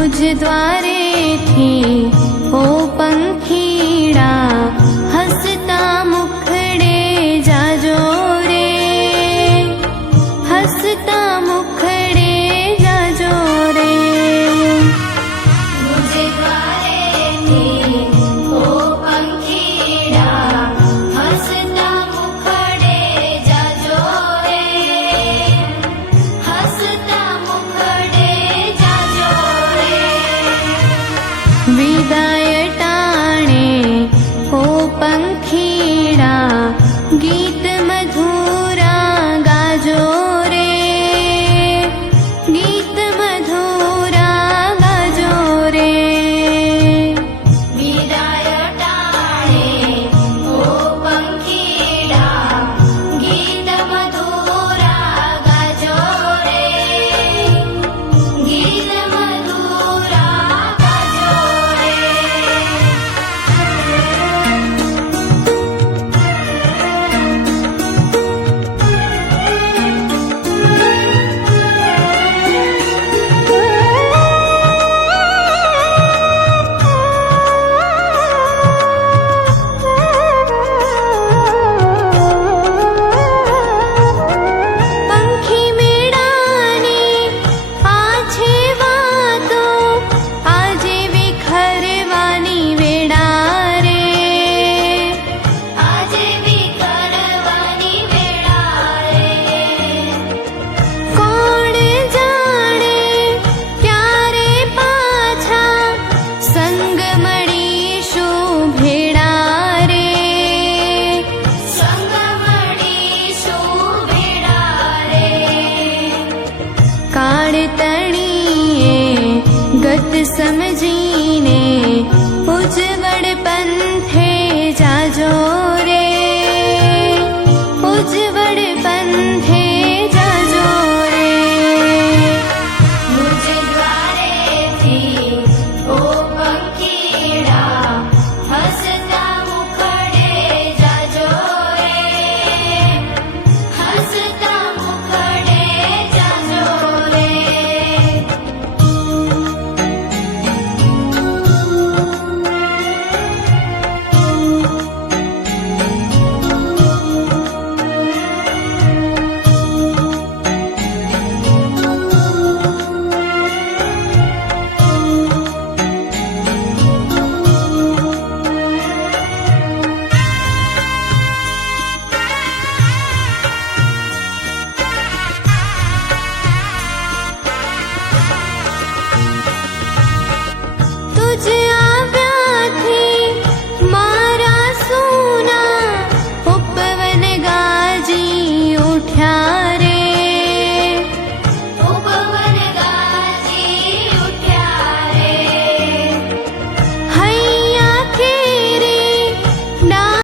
मुझ द्वारे थी ओ पंखीड़ा हसता मुखड़े जाजो रे, हसता मुखड़े जाजो रे। मुझ द्वारे थी ओ पंखीड़ा हसता मुखड़े जाजो रे, हसता मुखड़े जाजो रे। विदाय टाणे ओ पंखीड़ा गीत मधुरा गाजो रे, गीत मधुरा गाजो रे। विदाय टाणे ओ पंखीड़ा गीत मधुरा गाजो रे, गीत मधुरा गाजो रे। पंखी मेड़ानी आछे वातो आजे विखरवानी वेड़ा रे, आजे विखरवानी वेड़ा रे। कोण जाणे क्यारे पाछा संग मळीशुं भेड़ा रे, संग मळीशुं भेड़ा रे। काळ तणीए गत समजीने उजवा